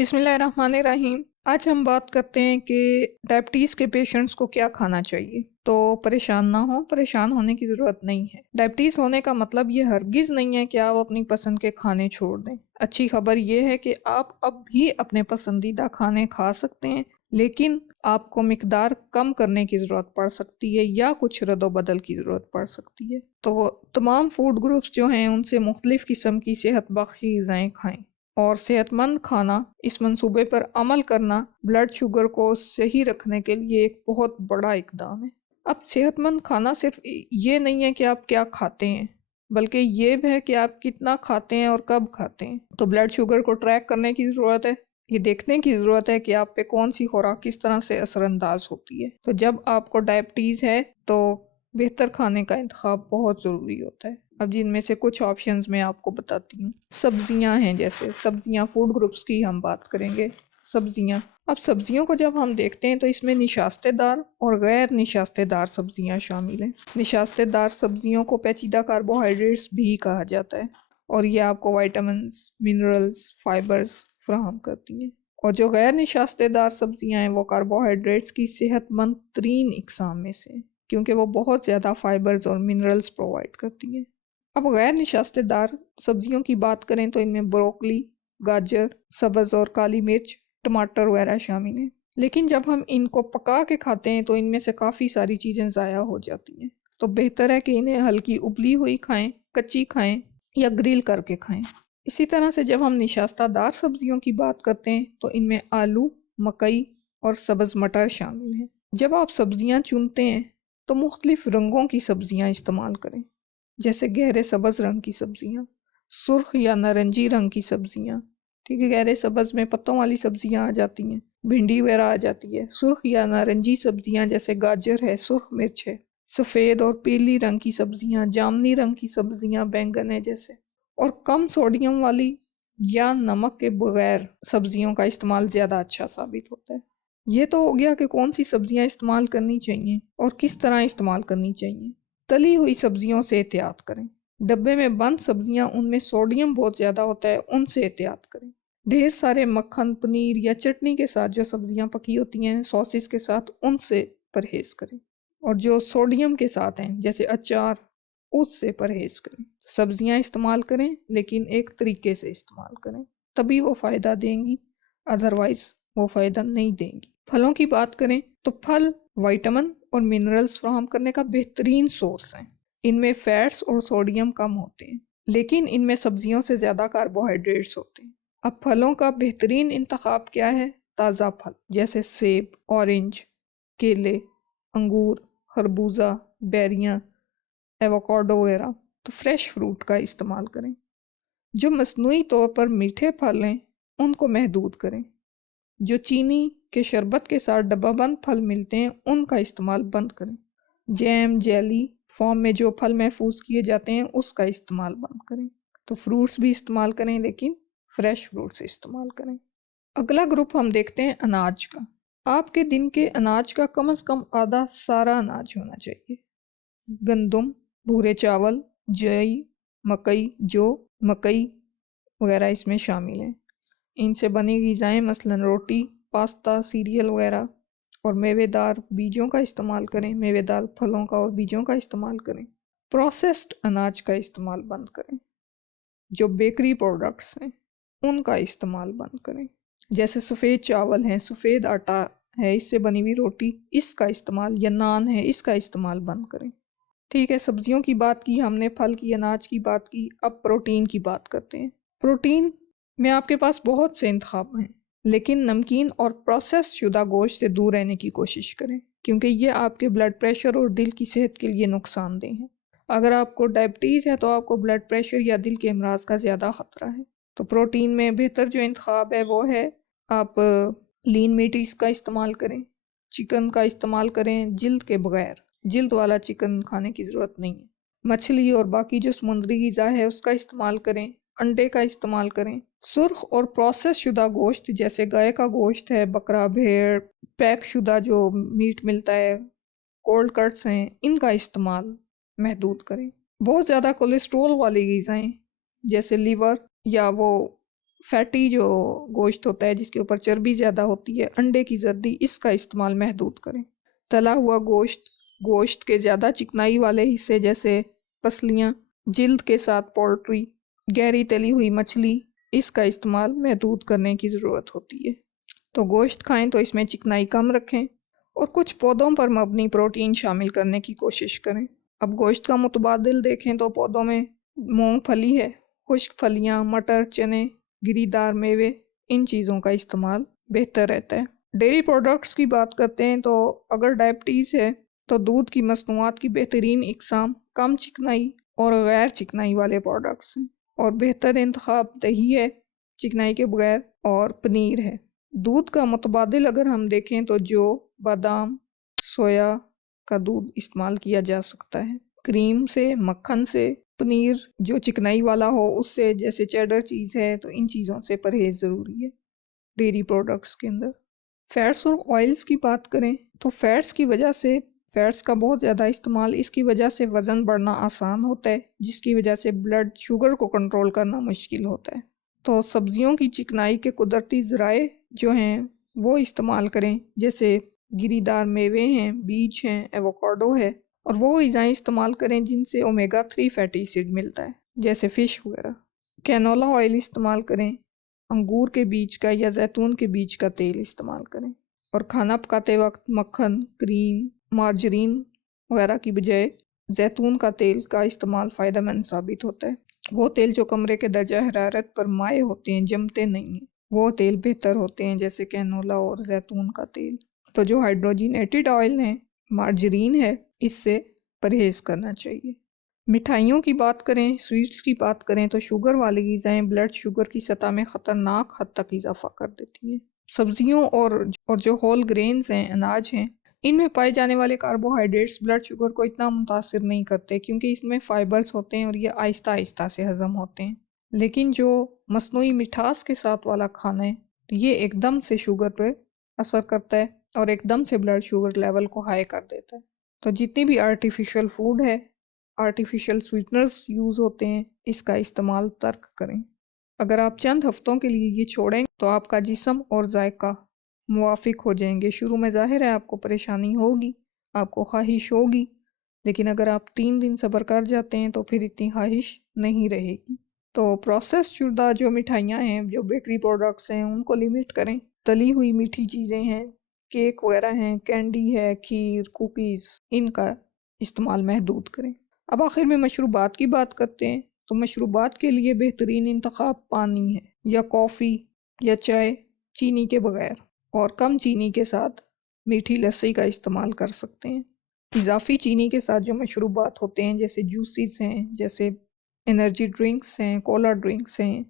बिस्मिल्लाहिर्रहमानिर्रहीम। आज हम बात करते हैं कि डायबिटीज़ के पेशेंट्स को क्या खाना चाहिए। तो परेशान ना हो, परेशान होने की ज़रूरत नहीं है। डायबिटीज़ होने का मतलब ये हरगिज़ नहीं है कि आप अपनी पसंद के खाने छोड़ दें। अच्छी खबर ये है कि आप अब भी अपने पसंदीदा खाने खा सकते हैं, लेकिन आपको मिकदार कम करने की ज़रूरत पड़ सकती है या कुछ रद्द-ओ-बदल की ज़रूरत पड़ सकती है। तो तमाम फूड ग्रुप्स जो हैं उनसे मुख्तलिफ़ किस्म की सेहत बख्श ग़िज़ाएँ खाएँ और सेहतमंद खाना इस मंसूबे पर अमल करना ब्लड शुगर को सही रखने के लिए एक बहुत बड़ा इकदाम है। अब सेहतमंद खाना सिर्फ ये नहीं है कि आप क्या खाते हैं, बल्कि ये भी है कि आप कितना खाते हैं और कब खाते हैं। तो ब्लड शुगर को ट्रैक करने की ज़रूरत है। ये देखने की ज़रूरत है कि आप पे कौन सी खुराक किस तरह से असरअंदाज होती है। तो जब आपको डायबिटीज़ है तो बेहतर खाने का इंतखाब बहुत ज़रूरी होता है। अब जिनमें से कुछ ऑप्शंस मैं आपको बताती हूँ। सब्जियाँ हैं, जैसे सब्जियाँ फूड ग्रुप्स की हम बात करेंगे। सब्जियाँ, अब सब्जियों को जब हम देखते हैं तो इसमें निशास्तेदार और गैर निशास्तेदार सब्जियाँ शामिल हैं। निशास्तेदार सब्जियों को पेचीदा कार्बोहाइड्रेट्स भी कहा जाता है और ये आपको विटामिन्स, मिनरल्स, फाइबर्स फराहम करती हैं। और जो गैर निशास्तेदार सब्जियाँ हैं वो कार्बोहाइड्रेट्स की सेहतमंद तरीन इकसाम में से हैं, क्योंकि वो बहुत ज़्यादा फाइबर्स और मिनरल्स प्रोवाइड करती हैं। अब गैर निशास्तेदार सब्जियों की बात करें तो इनमें ब्रोकली, गाजर, सब्ज़ और काली मिर्च, टमाटर वगैरह शामिल हैं। लेकिन जब हम इनको पका के खाते हैं तो इनमें से काफ़ी सारी चीज़ें ज़ाया हो जाती हैं। तो बेहतर है कि इन्हें हल्की उबली हुई खाएं, कच्ची खाएं या ग्रिल करके खाएं। इसी तरह से जब हम निशास्तादार सब्जियों की बात करते हैं तो इनमें आलू, मकई और सब्ज़ मटर शामिल हैं। जब आप सब्जियां चुनते हैं तो मुख्तलिफ रंगों की सब्जियां इस्तेमाल करें, जैसे गहरे सब्ज़ रंग की सब्जियां, सुर्ख या नारंगी रंग की सब्जियां। ठीक है, गहरे सब्ज़ में पत्तों वाली सब्जियां आ जाती हैं, भिंडी वगैरह आ जाती है। सुर्ख या नारंगी सब्जियां जैसे गाजर है, सुर्ख मिर्च है। सफ़ेद और पीली रंग की सब्जियां, जामुनी रंग की सब्जियां, बैंगन है जैसे। और कम सोडियम वाली या नमक के बगैर सब्जियों का इस्तेमाल ज़्यादा अच्छा साबित होता है। ये तो हो गया कि कौन सी सब्जियां इस्तेमाल करनी चाहिए और किस तरह इस्तेमाल करनी चाहिए। तली हुई सब्जियों से एहतियात करें। डब्बे में बंद सब्जियां, उनमें सोडियम बहुत ज़्यादा होता है, उनसे एहतियात करें। ढेर सारे मक्खन, पनीर या चटनी के साथ जो सब्जियां पकी होती हैं, सॉसेस के साथ, उनसे परहेज़ करें। और जो सोडियम के साथ हैं जैसे अचार, उससे परहेज़ करें। सब्जियां इस्तेमाल करें लेकिन एक तरीके से इस्तेमाल करें, तभी वो फ़ायदा देंगी, अदरवाइज़ वो फ़ायदा नहीं देंगी। फलों की बात करें तो फल विटामिन और मिनरल्स फराहम करने का बेहतरीन सोर्स हैं। इनमें फैट्स और सोडियम कम होते हैं, लेकिन इनमें सब्जियों से ज़्यादा कार्बोहाइड्रेट्स होते हैं। अब फलों का बेहतरीन इंतखाब क्या है? ताज़ा फल जैसे सेब, ऑरेंज, केले, अंगूर, खरबूजा, बेरियां, एवोकाडो वगैरह। तो फ्रेश फ्रूट का इस्तेमाल करें। जो मसनूई तौर पर मीठे फल हैं उनको महदूद करें। जो चीनी के शरबत के साथ डब्बाबंद फल मिलते हैं उनका इस्तेमाल बंद करें। जैम, जेली फॉर्म में जो फल महफूज किए जाते हैं उसका इस्तेमाल बंद करें। तो फ्रूट्स भी इस्तेमाल करें, लेकिन फ्रेश फ्रूट्स इस्तेमाल करें। अगला ग्रुप हम देखते हैं अनाज का। आपके दिन के अनाज का कम से कम आधा सारा अनाज होना चाहिए। गंदम, भूरे चावल, जई, मकई, जौ, मकई वगैरह इसमें शामिल हैं। इनसे बनी ग़िज़ाएँ मसलन रोटी, पास्ता, सीरियल वगैरह। और मेवेदार बीजों का इस्तेमाल करें, मेवेदार फलों का और बीजों का इस्तेमाल करें। प्रोसेस्ड अनाज का इस्तेमाल बंद करें। जो बेकरी प्रोडक्ट्स हैं उनका इस्तेमाल बंद करें, जैसे सफ़ेद चावल हैं, सफ़ेद आटा है, इससे बनी हुई रोटी, इसका इस्तेमाल, या नान है, इसका इस्तेमाल बंद करें। ठीक है, सब्जियों की बात की हमने, फल की, अनाज की बात की। अब प्रोटीन की बात करते हैं। प्रोटीन में आपके पास बहुत से इंतखाब हैं, लेकिन नमकीन और प्रोसेस शुदा गोश्त से दूर रहने की कोशिश करें, क्योंकि ये आपके ब्लड प्रेशर और दिल की सेहत के लिए नुकसानदेह हैं। अगर आपको डायबिटीज़ है तो आपको ब्लड प्रेशर या दिल के अमराज का ज़्यादा ख़तरा है। तो प्रोटीन में बेहतर जो इंतखाब है वो है, आप लीन मीट इसका इस्तेमाल करें, चिकन का इस्तेमाल करें जिल्द के बगैर। जिल्द वाला चिकन खाने की ज़रूरत नहीं है। मछली और बाकी जो समुद्री ग़िज़ा है उसका इस्तेमाल करें, अंडे का इस्तेमाल करें। सुर्ख और प्रोसेस शुदा गोश्त जैसे गाय का गोश्त है, बकरा, भेड़, पैक शुदा जो मीट मिलता है, कोल्ड कट्स हैं, इनका इस्तेमाल महदूद करें। बहुत ज़्यादा कोलेस्ट्रोल वाली ग़िज़ाएँ जैसे लीवर या वो फैटी जो गोश्त होता है जिसके ऊपर चर्बी ज़्यादा होती है, अंडे की जर्दी, इसका इस्तेमाल महदूद करें। तला हुआ गोश्त, गोश्त के ज़्यादा चिकनाई वाले हिस्से जैसे पसलियाँ, जिल्द के साथ पोल्ट्री, गहरी तली हुई मछली, इसका इस्तेमाल महदूद करने की ज़रूरत होती है। तो गोश्त खाएं तो इसमें चिकनाई कम रखें और कुछ पौधों पर मबनी प्रोटीन शामिल करने की कोशिश करें। अब गोश्त का मुतबादिल देखें तो पौधों में मूंगफली है, खुश्क फलियाँ, मटर, चने, गिरीदार मेवे, इन चीज़ों का इस्तेमाल बेहतर रहता है। डेयरी प्रोडक्ट्स की बात करते हैं तो अगर डायबिटीज़ है तो दूध की मसनूआत की बेहतरीन इकसाम कम चिकनाई और गैर चिकनाई वाले प्रोडक्ट्स हैं, और बेहतर इंतखाब दही है चिकनाई के बगैर और पनीर है। दूध का मुतबादिल अगर हम देखें तो जौ, बादाम, सोया का दूध इस्तेमाल किया जा सकता है। क्रीम से, मक्खन से, पनीर जो चिकनाई वाला हो उससे, जैसे चेडर चीज़ है, तो इन चीज़ों से परहेज ज़रूरी है डेयरी प्रोडक्ट्स के अंदर। फैट्स और ऑयल्स की बात करें तो फैट्स का बहुत ज़्यादा इस्तेमाल, इसकी वजह से वज़न बढ़ना आसान होता है, जिसकी वजह से ब्लड शुगर को कंट्रोल करना मुश्किल होता है। तो सब्जियों की चिकनाई के कुदरती ज़राए जो हैं वो इस्तेमाल करें, जैसे गिरीदार मेवे हैं, बीज हैं, एवोकाडो है, और वो ग़िज़ाएँ इस्तेमाल करें जिनसे ओमेगा 3 फैटी एसिड मिलता है, जैसे फ़िश वगैरह। कैनोला ऑयल इस्तेमाल करें, अंगूर के बीज का या जैतून के बीज का तेल इस्तेमाल करें, और खाना पकाते वक्त मक्खन, क्रीम, मार्जरीन वगैरह की बजाय जैतून का तेल का इस्तेमाल फ़ायदेमंद साबित होता है। वो तेल जो कमरे के दर्जा हरारत पर माए होते हैं, जमते नहीं हैं, वो तेल बेहतर होते हैं, जैसे कैनोला और जैतून का तेल। तो जो हाइड्रोजिनेटेड ऑयल है, मार्जरीन है, इससे परहेज़ करना चाहिए। मिठाइयों की बात करें, स्वीट्स की बात करें तो शुगर वाली ग़िज़ाएँ ब्लड शुगर की सतह में ख़तरनाक हद तक इजाफ़ा कर देती हैं। सब्जियों और जो होल ग्रेन्स हैं, अनाज हैं, इनमें पाए जाने वाले कार्बोहाइड्रेट्स ब्लड शुगर को इतना मुतासिर नहीं करते, क्योंकि इसमें फाइबर्स होते हैं और ये आहिस्ता आहिस्ता से हज़म होते हैं। लेकिन जो मसनूई मिठास के साथ वाला खाना है, तो ये एकदम से शुगर पे असर करता है और एकदम से ब्लड शुगर लेवल को हाई कर देता है। तो जितनी भी आर्टिफिशियल फूड है, आर्टिफिशियल स्वीटनर्स यूज़ होते हैं, इसका इस्तेमाल तर्क करें। अगर आप चंद हफ्तों के लिए ये छोड़ें तो आपका जिस्म और जायका मुवाफिक हो जाएंगे। शुरू में ज़ाहिर है आपको परेशानी होगी, आपको ख्वाहिश होगी, लेकिन अगर आप 3 दिन सब्र कर जाते हैं तो फिर इतनी ख्वाहिश नहीं रहेगी। तो प्रोसेस शुदा जो मिठाइयाँ हैं, जो बेकरी प्रोडक्ट्स हैं, उनको लिमिट करें। तली हुई मीठी चीज़ें हैं, केक वगैरह हैं, कैंडी है, खीर, कुकीज़, इनका इस्तेमाल महदूद करें। अब आखिर में मशरूबात की बात करते हैं। तो मशरूबात के लिए बेहतरीन इंतखाब पानी है, या कॉफ़ी या चाय चीनी के बगैर, और कम चीनी के साथ मीठी लस्सी का इस्तेमाल कर सकते हैं। इजाफ़ी चीनी के साथ जो मशरूबात होते हैं, जैसे जूसेस हैं, जैसे एनर्जी ड्रिंक्स हैं, कोला ड्रिंक्स हैं,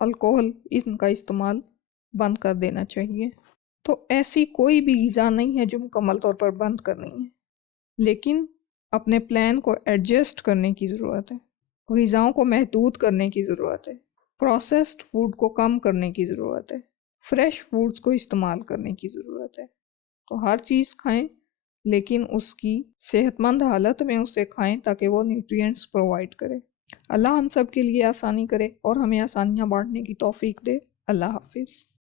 अल्कोहल, इनका इस्तेमाल बंद कर देना चाहिए। तो ऐसी कोई भी ग़िज़ा नहीं है जो मुकम्मल तौर पर बंद करनी है, लेकिन अपने प्लान को एडजस्ट करने की ज़रूरत है, ग़िज़ाओं को महदूद करने की ज़रूरत है, प्रोसेस्ड फूड को कम करने की ज़रूरत है, फ्रेश फूड्स को इस्तेमाल करने की ज़रूरत है। तो हर चीज़ खाएं, लेकिन उसकी सेहतमंद हालत में उसे खाएं ताकि वो न्यूट्रिएंट्स प्रोवाइड करे। अल्लाह हम सब के लिए आसानी करे और हमें आसानियाँ बांटने की तौफीक दे। अल्लाह हाफिज़।